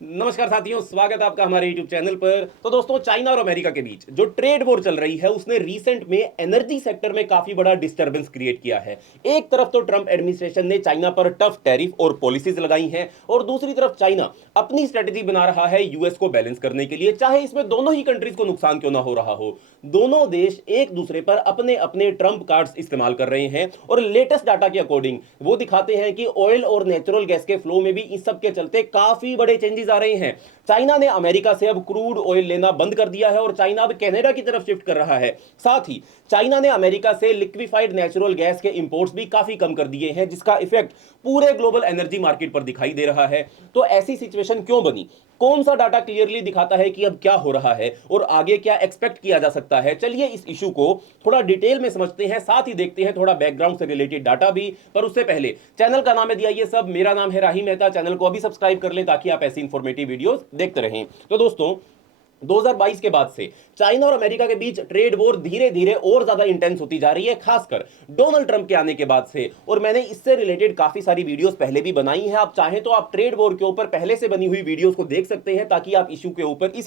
नमस्कार साथियों, स्वागत है आपका हमारे YouTube चैनल पर। तो दोस्तों, चाइना और अमेरिका के बीच जो ट्रेड वॉर चल रही है उसने रीसेंट में एनर्जी सेक्टर में काफी बड़ा डिस्टरबेंस क्रिएट किया है। एक तरफ तो ट्रंप एडमिनिस्ट्रेशन ने चाइना पर टफ टैरिफ और पॉलिसीज लगाई हैं, और दूसरी तरफ चाइना अपनी स्ट्रेटेजी बना रहा है यूएस को बैलेंस करने के लिए, चाहे इसमें दोनों ही कंट्रीज को नुकसान क्यों ना हो रहा हो। दोनों देश एक दूसरे पर अपने अपने ट्रंप कार्ड्स इस्तेमाल कर रहे हैं, और लेटेस्ट डाटा के अकॉर्डिंग वो दिखाते हैं कि ऑयल और नेचुरल गैस के फ्लो में भी इस सब के चलते काफी बड़े चेंजेस आ रहे हैं। चाइना ने अमेरिका से अब क्रूड ऑयल लेना बंद कर दिया है, और चाइना अब कनाडा की तरफ शिफ्ट कर रहा है। साथ ही चाइना ने अमेरिका से लिक्विफाइड नेचुरल गैस के इंपोर्ट्स भी काफी कम कर दिए हैं, जिसका इफेक्ट पूरे ग्लोबल एनर्जी मार्केट पर दिखाई दे रहा है। तो ऐसी सिचुएशन क्यों बनी? कौन सा डाटा क्लियरली दिखाता है कि अब क्या हो रहा है और आगे क्या एक्सपेक्ट किया जा सकता है? चलिए इस इशू को थोड़ा डिटेल में समझते हैं, साथ ही देखते हैं थोड़ा बैकग्राउंड से रिलेटेड डाटा भी। पर उससे पहले चैनल का नाम है दिया ये सब, मेरा नाम है राही मेहता। चैनल को अभी सब्सक्राइब कर लें ताकि आप ऐसी इंफॉर्मेटिव वीडियोस देखते रहें। तो दोस्तों, 2022 के बाद से चाइना और अमेरिका के बीच ट्रेड वॉर धीरे धीरे और ज्यादा इंटेंस होती जा रही है, खासकर डोनाल्ड ट्रंप के आने के बाद से। और मैंने इससे रिलेटेड काफी सारी वीडियोस पहले भी बनाई हैं। आप चाहें तो आप ट्रेड वॉर के ऊपर पहले से बनी हुई वीडियोस को देख सकते हैं, ताकि आप इस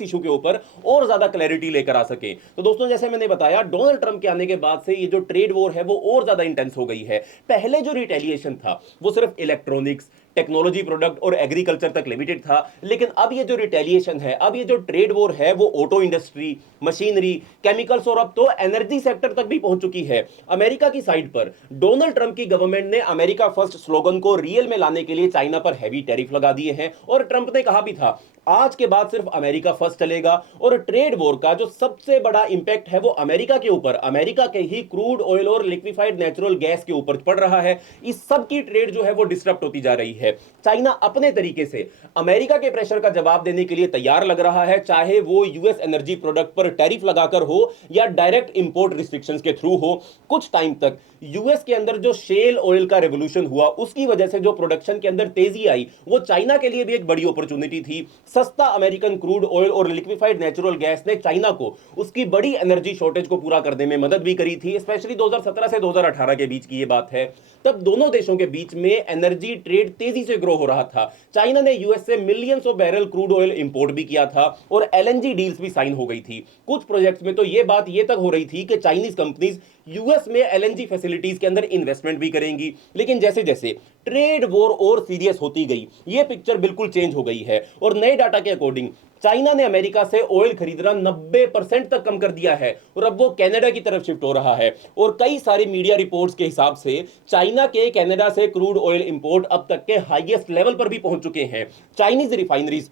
इशू के ऊपर और ज्यादा क्लैरिटी लेकर आ सके। तो दोस्तों, जैसे मैंने बताया, डोनाल्ड ट्रंप के आने के बाद से ये जो ट्रेड वॉर है वो और ज्यादा इंटेंस हो गई है। पहले जो रिटेलिएशन था वो सिर्फ इलेक्ट्रॉनिक्स, टेक्नोलॉजी प्रोडक्ट और एग्रीकल्चर तक लिमिटेड था, लेकिन अब ये जो रिटेलिएशन है, अब ये जो ट्रेड वॉर है, वो ऑटो इंडस्ट्री, मशीनरी, केमिकल्स और अब तो एनर्जी सेक्टर तक भी पहुंच चुकी है। अमेरिका की साइड पर डोनाल्ड ट्रंप की गवर्नमेंट ने अमेरिका फर्स्ट स्लोगन को रियल में लाने के लिए चाइना पर हैवी टैरिफ लगा दिए हैं, और ट्रंप ने कहा भी था आज के बाद सिर्फ अमेरिका फर्स्ट चलेगा। और ट्रेड वॉर का जो सबसे बड़ा इंपैक्ट है वो अमेरिका के ऊपर, अमेरिका के ही क्रूड ऑयल और लिक्विफाइड नेचुरल गैस के ऊपर पड़ रहा है। इस सब की ट्रेड जो है वो डिस्टर्ब होती जा रही है। चाइना अपने तरीके से अमेरिका के प्रेशर का जवाब देने के लिए तैयार लग रहा है, चाहे वो यूएस एनर्जी प्रोडक्ट पर टैरिफ लगाकर हो या डायरेक्ट इंपोर्ट रिस्ट्रिक्शंस के थ्रू हो। कुछ टाइम तक यूएस के अंदर जो शेल ऑयल का रेवोल्यूशन हुआ, उसकी वजह से जो प्रोडक्शन के अंदर तेजी आई, वो चाइना के लिए भी एक बड़ी अपॉर्चुनिटी थी। सस्ता अमेरिकन क्रूड ऑयल और लिक्विफाइड नेचुरल गैस ने चाइना को उसकी बड़ी एनर्जी शॉर्टेज को पूरा करने में मदद भी करी थी। स्पेशली 2017 से 2018 के बीच की ये बात है। तब दोनों देशों के बीच में एनर्जी ट्रेड तेजी से ग्रो हो रहा था। चाइना ने यूएस से millions of barrel crude oil import भी किया था, और एलएनजी डील्स भी साइन हो गई थी। कुछ प्रोजेक्ट्स में तो ये बात ये तक हो रही थी कि चाइनीज कंपनीज यूएस में एलएनजी फैसिलिटीज के अंदर इन्वेस्टमेंट भी करेंगी। लेकिन जैसे जैसे ट्रेड वॉर और सीरियस होती गई, ये पिक्चर बिल्कुल चेंज हो गई है। और नए डाटा के अकॉर्डिंग चाइना ने अमेरिका से ऑयल खरीदना 90% तक कम कर दिया है, और अब वो कनाडा की तरफ शिफ्ट हो रहा है। और कई सारी मीडिया रिपोर्ट्स के हिसाब से चाइना के कनाडा से क्रूड ऑयल इंपोर्ट अब तक के हाईएस्ट लेवल पर भी पहुंच चुके हैं। चाइनीज रिफाइनरीज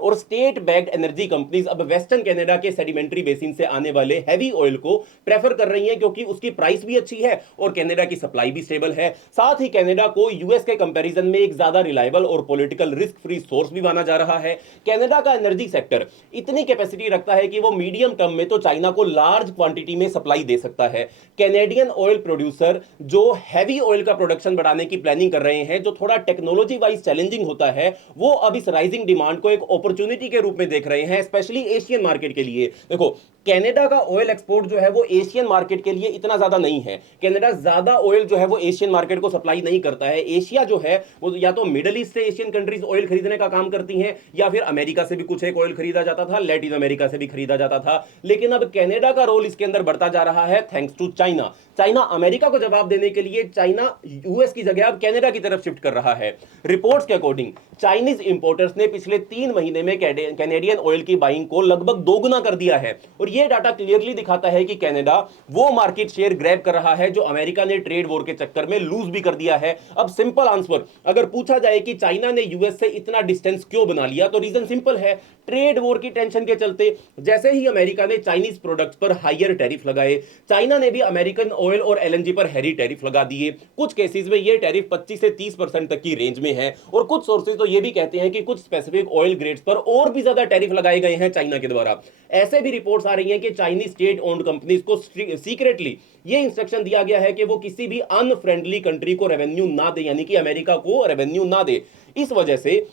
और स्टेट बैक्ड एनर्जी कंपनीज अब वेस्टर्न कनाडा के सेडिमेंट्री बेसिन से आने वाले हैवी ऑयल को प्रेफर कर रही हैं, क्योंकि उसकी प्राइस भी अच्छी है और कनाडा की सप्लाई भी स्टेबल है। साथ ही कनाडा को यूएस के कंपैरिजन में एक ज्यादा रिलायबल और पॉलिटिकल रिस्क फ्री सोर्स भी माना जा रहा है। कनाडा का एनर्जी सेक्टर इतनी कैपेसिटी रखता है कि वो मीडियम टर्म में तो चाइना को लार्ज क्वांटिटी में सप्लाई दे सकता है। कैनेडियन ऑयल प्रोड्यूसर जो हैवी ऑयल का प्रोडक्शन बढ़ाने की प्लानिंग कर रहे हैं, जो थोड़ा टेक्नोलॉजी वाइज चैलेंजिंग होता है, वो अब इस राइजिंग डिमांड को एक अपॉर्चुनिटी के रूप में देख रहे हैं, स्पेशली एशियन मार्केट के लिए। देखो, कनाडा का ऑयल एक्सपोर्ट जो है वो एशियन मार्केट के लिए इतना ज्यादा नहीं है। कनाडा ज्यादा ऑयल जो है वो एशियन मार्केट को सप्लाई नहीं करता है। एशिया जो है वो या तो मिडिल ईस्ट से एशियन कंट्रीज ऑयल खरीदने का काम करती हैं, या फिर अमेरिका से भी कुछ एक ऑयल खरीदा जाता था, लैटिन अमेरिका से भी खरीदा जाता था। लेकिन अब कनाडा का रोल इसके अंदर बढ़ता जा रहा है, thanks to China. China America को जवाब देने के लिए चाइना यूएस की जगह अब कनाडा की तरफ शिफ्ट कर रहा है। रिपोर्ट्स के अकॉर्डिंग चाइनीज इंपोर्टर्स ने पिछले 3 महीने में कैनेडियन ऑयल की बाइंग को लगभग दोगुना कर दिया है। और यह डाटा क्लियरली दिखाता है कि कनाडा वो मार्केट शेयर ग्रैब कर रहा है जो अमेरिका ने ट्रेड वॉर के चक्कर में लूज भी कर दिया है। अब सिंपल आंसर अगर पूछा जाए कि चाइना ने यूएस से इतना डिस्टेंस क्यों बना लिया, तो रीजन सिंपल है, ट्रेड वॉर की टेंशन के चलते। जैसे ही अमेरिका ने चाइनीज प्रोडक्ट्स पर हायर टैरिफ लगाए, चाइना ने भी अमेरिकन ऑयल और एलएनजी पर हैवी टैरिफ लगा दिए। कुछ केसेस में यह टैरिफ 25 से 30% तक की रेंज में है, और कुछ सोर्सेज तो यह भी कहते हैं कि कुछ स्पेसिफिक ऑयल ग्रेड्स पर और भी ज्यादा टैरिफ लगाए गए हैं चाइना के द्वारा। ऐसे भी रिपोर्ट्स आ रही हैं कि चाइनीज स्टेट ओन्ड कंपनीज को सीक्रेटली ये इंस्ट्रक्शन दिया गया है कि वो किसी भी अनफ्रेंडली कंट्री को रेवेन्यू ना दे, यानी कि अमेरिका को रेवेन्यू ना दे। इस वजह से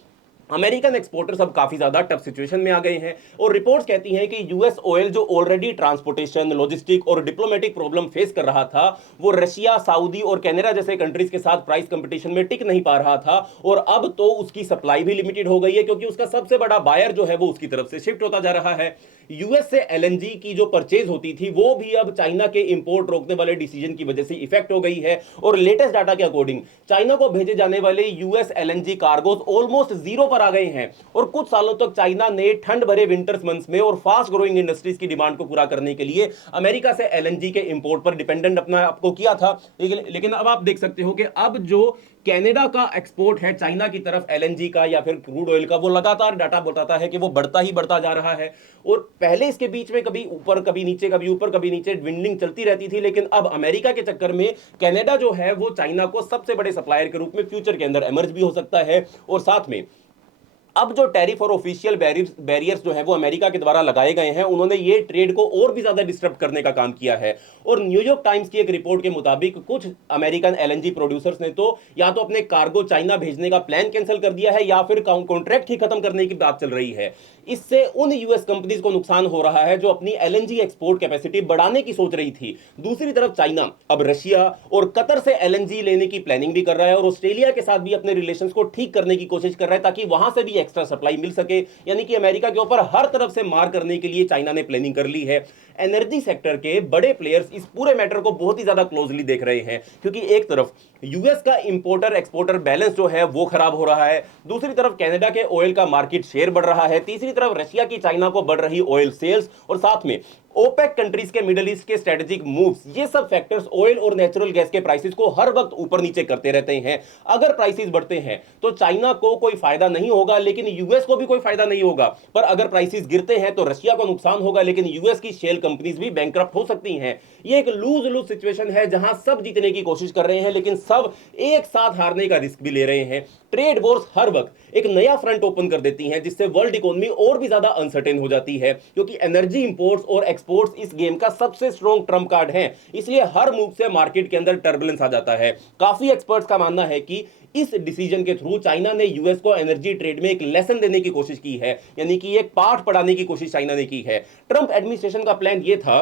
अमेरिकन एक्सपोर्टर्स अब काफी ज्यादा टफ सिचुएशन में आ गए हैं और रिपोर्ट्स कहती हैं कि यूएस ऑयल जो ऑलरेडी ट्रांसपोर्टेशन, लॉजिस्टिक और डिप्लोमेटिक प्रॉब्लम फेस कर रहा था, वो रशिया, सऊदी और कनाडा जैसे कंट्रीज के साथ प्राइस कंपटीशन में टिक नहीं पा रहा था और अब तो उसकी सप्लाई भी लिमिटेड हो गई है क्योंकि उसका सबसे बड़ा बायर जो है वो उसकी तरफ से शिफ्ट होता जा रहा है। यूएस से एलएनजी की जो परचेज होती थी वो भी अब चाइना के इंपोर्ट रोकने वाले डिसीजन की वजह से इफेक्ट हो गई है और लेटेस्ट डाटा के अकॉर्डिंग चाइना को भेजे जाने वाले US LNG cargoes almost zero पर आ गए हैं और कुछ सालों तक चाइना ने ठंड भरे विंटर्स मंथ्स में और फास्ट ग्रोइंग इंडस्ट्रीज की डिमांड को पूरा करने के लिए अमेरिका से एलएनजी के इंपोर्ट पर डिपेंडेंट अपना आपको किया था। लेकिन अब आप देख सकते हो कि अब जो कनाडा का एक्सपोर्ट है चाइना की तरफ एलएनजी का या फिर क्रूड ऑयल का, वो लगातार डाटा बताता है कि वो बढ़ता ही बढ़ता जा रहा है। और पहले इसके बीच में कभी ऊपर कभी नीचे, कभी ऊपर कभी नीचे ड्विंडलिंग चलती रहती थी, लेकिन अब अमेरिका के चक्कर में कनाडा जो है वो चाइना को सबसे बड़े सप्लायर के रूप में फ्यूचर के अंदर एमर्ज भी हो सकता है। और साथ में अब जो टैरिफ और ऑफिशियल बैरियर्स जो है वो अमेरिका के द्वारा लगाए गए हैं, उन्होंने ये ट्रेड को और भी ज्यादा डिस्टर्ब करने का काम किया है। और न्यूयॉर्क टाइम्स की एक रिपोर्ट के मुताबिक कुछ अमेरिकन एलएनजी प्रोड्यूसर्स ने तो या तो अपने कार्गो चाइना भेजने का प्लान कैंसिल कर दिया है या फिर कॉन्ट्रैक्ट ही खत्म करने की बात चल रही है। इससे उन यूएस कंपनीज को नुकसान हो रहा है जो अपनी एलएनजी एक्सपोर्ट कैपेसिटी बढ़ाने की सोच रही थी। दूसरी तरफ चाइना अब रशिया और कतर से एलएनजी लेने की प्लानिंग भी कर रहा है और ऑस्ट्रेलिया के साथ भी अपने रिलेशंस को ठीक करने की कोशिश कर रहा है ताकि वहां से भी एक्स्ट्रा सप्लाई मिल सके। यानी कि अमेरिका के ऊपर हर तरफ से मार करने के लिए चाइना ने प्लानिंग कर ली है। एनर्जी सेक्टर के बड़े प्लेयर्स इस पूरे मैटर को बहुत ही ज्यादा क्लोजली देख रहे हैं क्योंकि एक तरफ यूएस का इंपोर्टर एक्सपोर्टर बैलेंस जो है वो खराब हो रहा है, दूसरी तरफ कनाडा के ऑयल का मार्केट शेयर बढ़ रहा है, तीसरी तरफ रशिया की चाइना को बढ़ रही ऑयल सेल्स और साथ में ओपेक कंट्रीज के मिडिल ईस्ट के स्ट्रेटेजिक मूव्स, ये सब फैक्टर्स ऑयल और नेचुरल गैस के प्राइसेस को हर वक्त ऊपर नीचे करते रहते हैं। अगर प्राइसेस बढ़ते हैं तो चाइना को कोई फायदा नहीं होगा लेकिन यूएस को भी कोई फायदा नहीं होगा, पर अगर प्राइसेस गिरते हैं तो रशिया को नुकसान होगा लेकिन यूएस की शेल कंपनीज भी बैंकरप्ट हो सकती हैं। ये एक लूज लूज सिचुएशन है जहां सब जीतने की कोशिश कर रहे हैं लेकिन सब एक साथ हारने का रिस्क भी ले रहे हैं। ट्रेड वॉर्स हर वक्त एक नया फ्रंट ओपन कर देती हैं जिससे वर्ल्ड इकोनॉमी और भी ज्यादा अनसर्टेन हो जाती है क्योंकि एनर्जी इंपोर्ट्स और एक्सपोर्ट्स इस गेम का सबसे स्ट्रॉन्ग ट्रम्प कार्ड है, इसलिए हर मूव से मार्केट के अंदर टर्बुलेंस आ जाता है। काफी एक्सपर्ट्स का मानना है कि इस डिसीजन के थ्रू चाइना ने यूएस को एनर्जी ट्रेड में एक लेसन देने की कोशिश की है, यानी कि एक पाठ पढ़ाने की कोशिश चाइना ने की है। ट्रंप एडमिनिस्ट्रेशन का प्लान यह था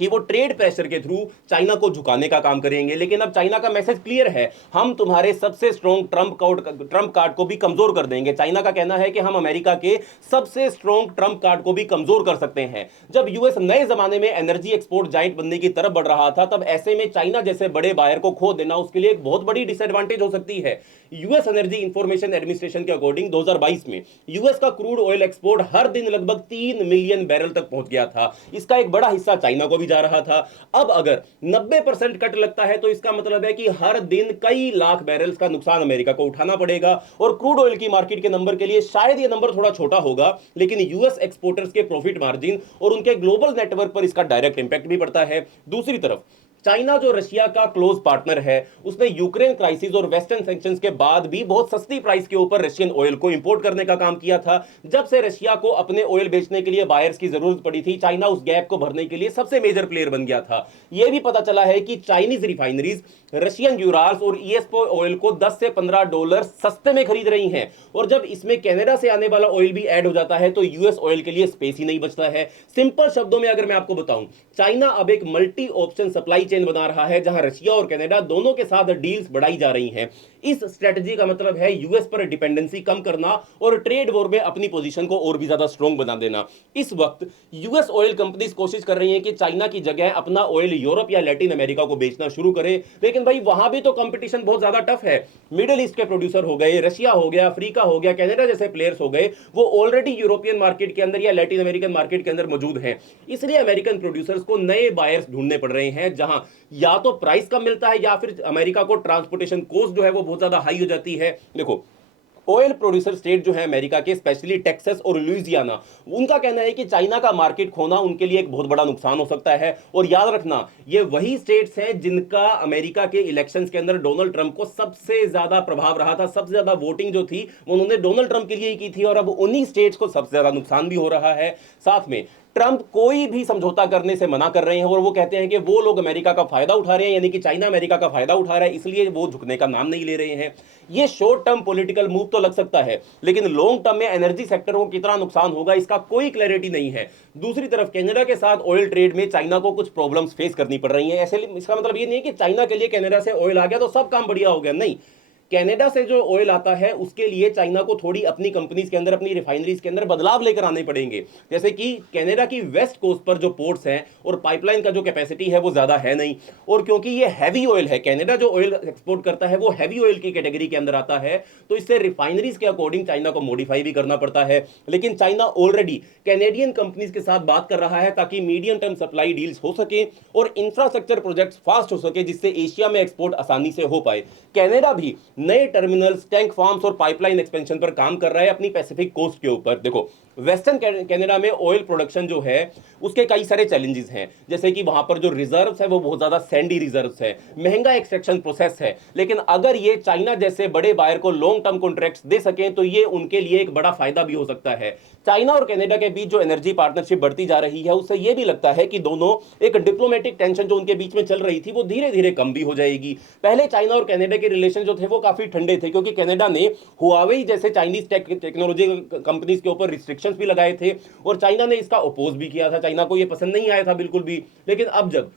कि वो ट्रेड प्रेशर के थ्रू चाइना को झुकाने का काम करेंगे, लेकिन अब चाइना का मैसेज क्लियर है, हम तुम्हारे सबसे स्ट्रॉन्ग ट्रम्प कार्ड को भी कमजोर कर देंगे। चाइना का कहना है कि हम अमेरिका के सबसे स्ट्रॉन्ग ट्रम्प कार्ड को भी कमजोर कर सकते हैं। जब यूएस नए जमाने में एनर्जी एक्सपोर्ट जाइंट बनने की तरफ बढ़ रहा था, तब ऐसे में चाइना जैसे बड़े बायर को खो देना उसके लिए एक बहुत बड़ी डिसएडवांटेज हो सकती है। यूएस एनर्जी इंफॉर्मेशन एडमिनिस्ट्रेशन के अकॉर्डिंग 2022 में यूएस का क्रूड ऑयल एक्सपोर्ट हर दिन लगभग 3 मिलियन बैरल तक पहुंच गया था। इसका एक बड़ा हिस्सा चाइना को भी जा रहा था। अब अगर 90% कट लगता है तो इसका मतलब है कि हर दिन कई लाख बैरल्स का नुकसान अमेरिका को उठाना पड़ेगा और क्रूड ऑयल की मार्केट के नंबर के लिए शायद यह नंबर थोड़ा छोटा होगा, लेकिन यूएस एक्सपोर्टर्स के प्रॉफिट मार्जिन और उनके ग्लोबल नेटवर्क पर इसका डायरेक्ट इंपैक्ट भी पड़ता है। दूसरी तरफ चाइना जो रशिया का क्लोज पार्टनर है, उसने यूक्रेन क्राइसिस और वेस्टर्न सैंक्शंस के बाद भी बहुत सस्ती प्राइस के ऊपर रशियन ऑयल को इंपोर्ट करने का काम किया था। जब से रशिया को अपने ऑयल बेचने के लिए बायर्स की जरूरत पड़ी थी, चाइना उस गैप को भरने के लिए सबसे मेजर प्लेयर बन गया था। यह भी पता चला है कि चाइनीज रिफाइनरीज रशियन यूराल्स और ईएसपो ऑयल को 10 से $15 सस्ते में खरीद रही हैं और जब इसमें कनाडा से आने वाला ऑयल भी ऐड हो जाता है तो यूएस ऑयल के लिए स्पेस ही नहीं बचता है। सिंपल शब्दों में अगर मैं आपको बताऊं, चाइना अब एक मल्टी ऑप्शन सप्लाई चेन बना रहा है जहां रशिया और कनाडा दोनों के साथ डील्स बढ़ाई जा रही हैं। इस स्ट्रेटजी का मतलब है यूएस पर डिपेंडेंसी कम करना और ट्रेड वॉर में अपनी पोजीशन को और भी ज्यादा स्ट्रॉन्ग बना देना। इस वक्त यूएस ऑयल कंपनीज कोशिश कर रही हैं कि चाइना की जगह अपना ऑयल यूरोप या लैटिन अमेरिका को बेचना शुरू करे, लेकिन भाई वहां भी तो कंपटीशन बहुत ज्यादा टफ है। मिडिल ईस्ट के प्रोड्यूसर हो गए, रशिया हो गया, अफ्रीका हो गया, कनाडा जैसे प्लेयर्स हो गए, वो ऑलरेडी यूरोपियन मार्केट के अंदर या लैटिन अमेरिकन मार्केट के अंदर मौजूद हैं। इसलिए अमेरिकन प्रोड्यूसर्स को नए बायर्स ढूंढने पड़ रहे हैं जहां या तो प्राइस कम मिलता है या फिर अमेरिका को ट्रांसपोर्टेशन कॉस्ट जो है वो बहुत ज्यादा हाई हो जाती है। देखो, ऑयल प्रोड्यूसर स्टेट जो है अमेरिका के, स्पेशली टेक्सास और लुइसियाना, उनका कहना है कि चाइना का मार्केट खोना उनके लिए एक बहुत बड़ा नुकसान हो सकता है। और याद रखना, ये वही स्टेट्स हैं जिनका अमेरिका के इलेक्शंस के अंदर डोनाल्ड ट्रंप को सबसे ज्यादा प्रभाव रहा था। सबसे ज्यादा वोटिंग जो थी वो उन्होंने डोनाल्ड ट्रंप के लिए ही की थी और अब उन्हीं स्टेट्स को सबसे ज्यादा नुकसान भी हो रहा है। साथ में ट्रंप कोई भी समझौता करने से मना कर रहे हैं और वो कहते हैं कि वो लोग अमेरिका का फायदा उठा रहे हैं, यानी कि चाइना अमेरिका का फायदा उठा रहा है, इसलिए वो झुकने का नाम नहीं ले रहे हैं। ये शॉर्ट टर्म पॉलिटिकल मूव तो लग सकता है, लेकिन लॉन्ग टर्म में एनर्जी सेक्टर को कितना नुकसान होगा इसका कोई क्लैरिटी नहीं है। दूसरी तरफ कनाडा के साथ ऑयल ट्रेड में चाइना को कुछ प्रॉब्लम्स फेस करनी पड़ रही हैं। ऐसे इसका मतलब ये नहीं है कि चाइना के लिए कनाडा से ऑयल आ गया तो सब काम बढ़िया हो गया, नहीं। कनाडा से जो ऑयल आता है उसके लिए चाइना को थोड़ी अपनी कंपनीज के अंदर, अपनी रिफाइनरीज के अंदर बदलाव लेकर आने पड़ेंगे। जैसे कि कनाडा की वेस्ट कोस्ट पर जो पोर्ट्स हैं और पाइपलाइन का जो कैपेसिटी है वो ज्यादा है नहीं, और क्योंकि ये हैवी ऑयल है, कनाडा जो ऑयल एक्सपोर्ट करता है वो हैवी ऑयल की कैटेगरी के अंदर आता है, तो इससे रिफाइनरीज के अकॉर्डिंग चाइना को मॉडिफाई भी करना पड़ता है। लेकिन चाइना ऑलरेडी कैनेडियन कंपनीज के साथ बात कर रहा है ताकि मीडियम टर्म सप्लाई डील्स हो सके और इंफ्रास्ट्रक्चर प्रोजेक्ट्स फास्ट हो सके, जिससे एशिया में एक्सपोर्ट आसानी से हो पाए। कनाडा भी नए टर्मिनल्स, टैंक फार्म्स और पाइपलाइन एक्सपेंशन पर काम कर रहा है अपनी पैसिफिक कोस्ट के ऊपर। देखो, वेस्टर्न कनाडा में ऑयल प्रोडक्शन जो है उसके कई सारे चैलेंजेस हैं, जैसे कि वहां पर जो रिजर्व्स है वो बहुत ज्यादा सैंडी रिजर्व्स है, महंगा एक्सट्रैक्शन प्रोसेस है। लेकिन अगर ये चाइना जैसे बड़े बायर को लॉन्ग टर्म कॉन्ट्रैक्ट्स दे सकें तो ये उनके लिए एक बड़ा फायदा भी हो सकता है। चाइना और कनाडा के बीच जो एनर्जी पार्टनरशिप बढ़ती जा रही है उससे ये भी लगता है कि दोनों एक डिप्लोमेटिक टेंशन जो उनके बीच में चल रही थी वो धीरे धीरे कम भी हो जाएगी। पहले चाइना और कनाडा के रिलेशन जो थे वो काफी ठंडे थे, क्योंकि कनाडा ने हुआवेई जैसे चाइनीज टेक्नोलॉजी कंपनीज के ऊपर रिस्ट्रिक्शंस भी लगाए थे और चाइना ने इसका अपोज भी किया था, चाइना को यह पसंद नहीं आया था बिल्कुल भी। लेकिन अब जब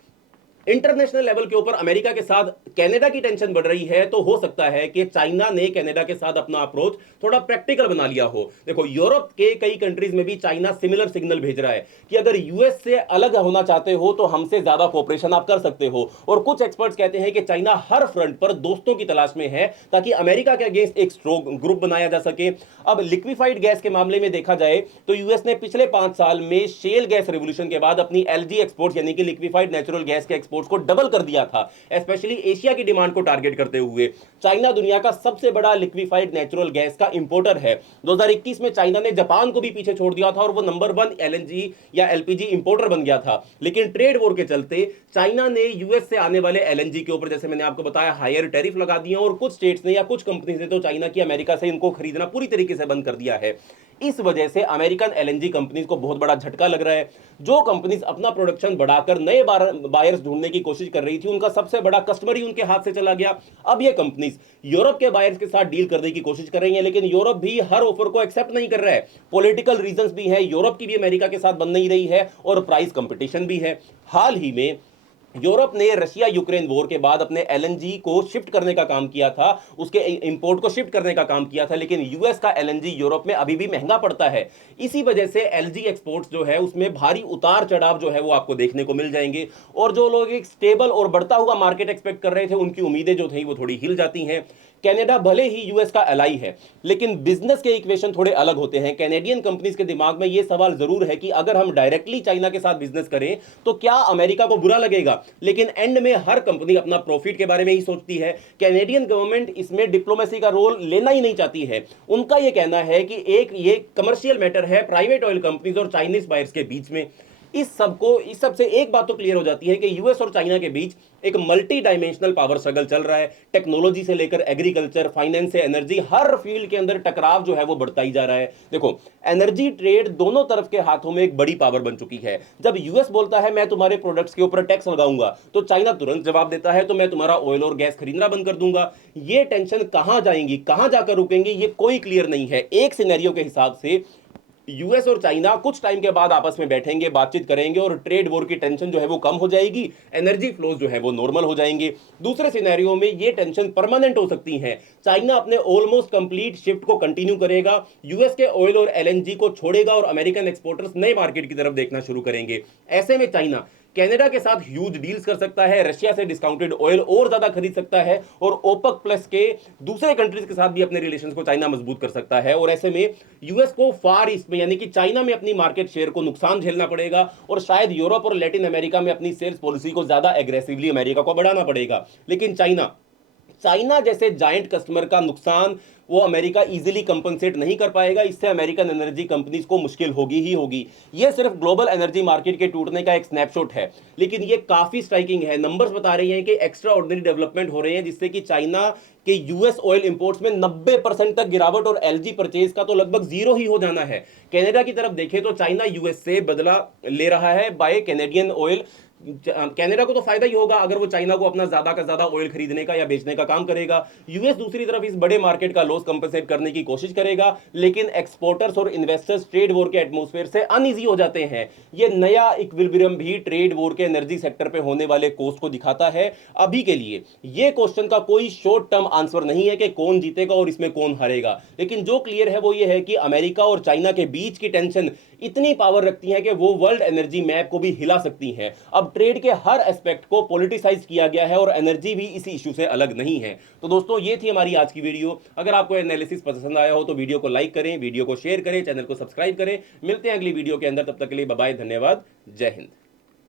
इंटरनेशनल लेवल के ऊपर अमेरिका के साथ कनाडा की टेंशन बढ़ रही है तो हो सकता है कि चाइना ने कनाडा के साथ अपना अप्रोच थोड़ा प्रैक्टिकल बना लिया हो। देखो, यूरोप के कई कंट्रीज में भी चाइना सिमिलर सिग्नल भेज रहा है कि अगर यूएस से अलग होना चाहते हो तो हमसे ज्यादा कोऑपरेशन आप कर सकते हो। और कुछ एक्सपर्ट्स कहते हैं कि चाइना हर फ्रंट पर दोस्तों की तलाश में है ताकि अमेरिका के अगेंस्ट एक स्ट्रॉन्ग ग्रुप बनाया जा सके। अब लिक्विफाइड गैस के मामले में देखा जाए तो यूएस ने पिछले 5 साल में शेल गैस रेवोल्यूशन के बाद अपनी एलजी एक्सपोर्ट्स यानी कि लिक्विफाइड नेचुरल गैस के एक्सपोर्ट्स को डबल कर दिया था, स्पेशली एशिया की डिमांड को टारगेट करते हुए। चाइना दुनिया का सबसे बड़ा लिक्विफाइड नेचुरल गैस का इंपोर्टर है। 2021 में चाइना ने जापान को भी पीछे छोड़ दिया था और वो नंबर 1 एलएनजी या एलपीजी इंपोर्टर बन गया था। लेकिन ट्रेड वॉर के चलते चाइना ने यूएस से आने वाले एलएनजी के ऊपर, जैसे मैंने आपको बताया, हायर टैरिफ लगा दिए और कुछ स्टेट्स ने या कुछ कंपनीज ने तो चाइना की अमेरिका से इनको खरीदना पूरी तरीके से बंद कर दिया है। इस वजह से अमेरिकन एलएनजी कंपनीज को बहुत बड़ा झटका लग रहा है। जो कंपनीज अपना प्रोडक्शन बढ़ाकर नए बायर्स ढूंढने की कोशिश कर रही थी उनका सबसे बड़ा कस्टमर ही उनके हाथ से चला गया। अब ये कंपनीज यूरोप के बायर्स के साथ डील करने की कोशिश कर रही हैं, लेकिन यूरोप भी हर ऑफर को एक्सेप्ट नहीं कर रहा है। पॉलिटिकल रीजंस भी है, यूरोप की भी अमेरिका के साथ बन नहीं रही है और प्राइस कंपटीशन भी है। हाल ही में यूरोप ने रशिया यूक्रेन वॉर के बाद अपने एलएनजी को शिफ्ट करने का काम किया था, उसके इंपोर्ट को शिफ्ट करने का काम किया था, लेकिन यूएस का एलएनजी यूरोप में अभी भी महंगा पड़ता है। इसी वजह से एलजी एक्सपोर्ट्स जो है उसमें भारी उतार चढ़ाव जो है वो आपको देखने को मिल जाएंगे और जो लोग एक स्टेबल और बढ़ता हुआ मार्केट एक्सपेक्ट कर रहे थे उनकी उम्मीदें जो थी वो थोड़ी हिल जाती हैं। कनाडा भले ही यूएस का एलाई है, लेकिन बिजनेस के इक्वेशन थोड़े अलग होते हैं। कैनेडियन कंपनीज के दिमाग में यह सवाल जरूर है कि अगर हम डायरेक्टली चाइना के साथ बिजनेस करें तो क्या अमेरिका को बुरा लगेगा, लेकिन एंड में हर कंपनी अपना प्रॉफिट के बारे में ही सोचती है। कैनेडियन गवर्नमेंट इसमें डिप्लोमेसी का रोल लेना ही नहीं चाहती है। उनका यह कहना है कि एक ये कमर्शियल मैटर है प्राइवेट ऑयल कंपनीज और चाइनीज बायर्स के बीच में। इस सब से एक बात तो क्लियर हो जाती है कि यूएस और चाइना के बीच एक मल्टी डायमेंशनल पावर स्ट्रगल चल रहा है। टेक्नोलॉजी से लेकर एग्रीकल्चर, फाइनेंस से एनर्जी, हर फील्ड के अंदर टकराव जो है वो बढ़ता ही जा रहा है। देखो, एनर्जी ट्रेड दोनों तरफ के हाथों में एक बड़ी पावर बन चुकी है। जब यूएस बोलता है मैं तुम्हारे प्रोडक्ट्स के ऊपर टैक्स लगाऊंगा तो चाइना तुरंत जवाब देता है तो मैं तुम्हारा ऑयल और गैस खरीदना बंद कर दूंगा। ये टेंशन कहां जाएंगी, कहां जाकर रुकेंगी, ये कोई क्लियर नहीं है। एक सिनेरियो के हिसाब से यूएस और चाइना कुछ टाइम के बाद आपस में बैठेंगे, बातचीत करेंगे और ट्रेड वॉर की टेंशन जो है वो कम हो जाएगी, एनर्जी फ्लोज जो है वो नॉर्मल हो जाएंगे। दूसरे सिनेरियो में ये टेंशन परमानेंट हो सकती है। चाइना अपने ऑलमोस्ट कंप्लीट शिफ्ट को कंटिन्यू करेगा, यूएस के ऑयल और एलएनजी को छोड़ेगा और अमेरिकन एक्सपोर्टर्स नए मार्केट की तरफ देखना शुरू करेंगे। ऐसे में चाइना कनाडा के साथ ह्यूज डील्स कर सकता है, रशिया से डिस्काउंटेड ऑयल और ज्यादा खरीद सकता है और ओपेक प्लस के दूसरे कंट्रीज के साथ भी अपने रिलेशंस को चाइना मजबूत कर सकता है। और ऐसे में यूएस को फार ईस्ट में यानी कि चाइना में अपनी मार्केट शेयर को नुकसान झेलना पड़ेगा और शायद यूरोप और लैटिन अमेरिका में अपनी सेल्स पॉलिसी को ज्यादा एग्रेसिवली अमेरिका को बढ़ाना पड़ेगा। लेकिन चाइना जैसे जायंट कस्टमर का नुकसान वो अमेरिका इजीली कंपनसेट नहीं कर पाएगा। इससे अमेरिकन एनर्जी कंपनीज को मुश्किल होगी ही होगी। ये सिर्फ ग्लोबल एनर्जी मार्केट के टूटने का एक स्नैपशॉट है, लेकिन ये काफी स्ट्राइकिंग है। नंबर्स बता रहे हैं कि एक्स्ट्रा ऑर्डिनरी डेवलपमेंट हो रहे हैं जिससे कि चाइना कि यूएस ऑयल इंपोर्ट्स में 90% तक गिरावट और एलजी परचेज का तो लगभग जीरो ही हो जाना है। कनाडा की तरफ देखें तो चाइना यूएस से बदला ले रहा है बाय कैनेडियन ऑयल। कनाडा को तो फायदा ही होगा अगर वो चाइना को अपना ज्यादा का ज्यादा ऑयल खरीदने का या बेचने का काम करेगा। यूएस दूसरी तरफ इस बड़े मार्केट का लॉस कंपनसेट करने की कोशिश करेगा, लेकिन एक्सपोर्टर्स और इन्वेस्टर्स ट्रेड वॉर के एटमॉस्फेयर से अनईजी हो जाते हैं। ये नया इक्विलिब्रियम भी ट्रेड वॉर के एनर्जी सेक्टर पे होने वाले कोस्ट को दिखाता है। अभी के लिए ये क्वेश्चन का कोई शॉर्ट टर्म आंसर नहीं है कि कौन जीतेगा और इसमें कौन हारेगा, लेकिन जो क्लियर है वो ये है कि अमेरिका और चाइना के बीच की टेंशन इतनी पावर रखती है कि वो वर्ल्ड एनर्जी मैप को भी हिला सकती हैं। अब ट्रेड के हर एस्पेक्ट को पॉलिटिसाइज किया गया है और एनर्जी भी इसी इशू से अलग नहीं है। तो दोस्तों ये थी हमारी आज की वीडियो। अगर आपको एनालिसिस पसंद आया हो तो वीडियो को लाइक करें, वीडियो को शेयर करें, चैनल को सब्सक्राइब करें। मिलते हैं अगली वीडियो के अंदर, तब तक के लिए बाय बाय, धन्यवाद, जय हिंद।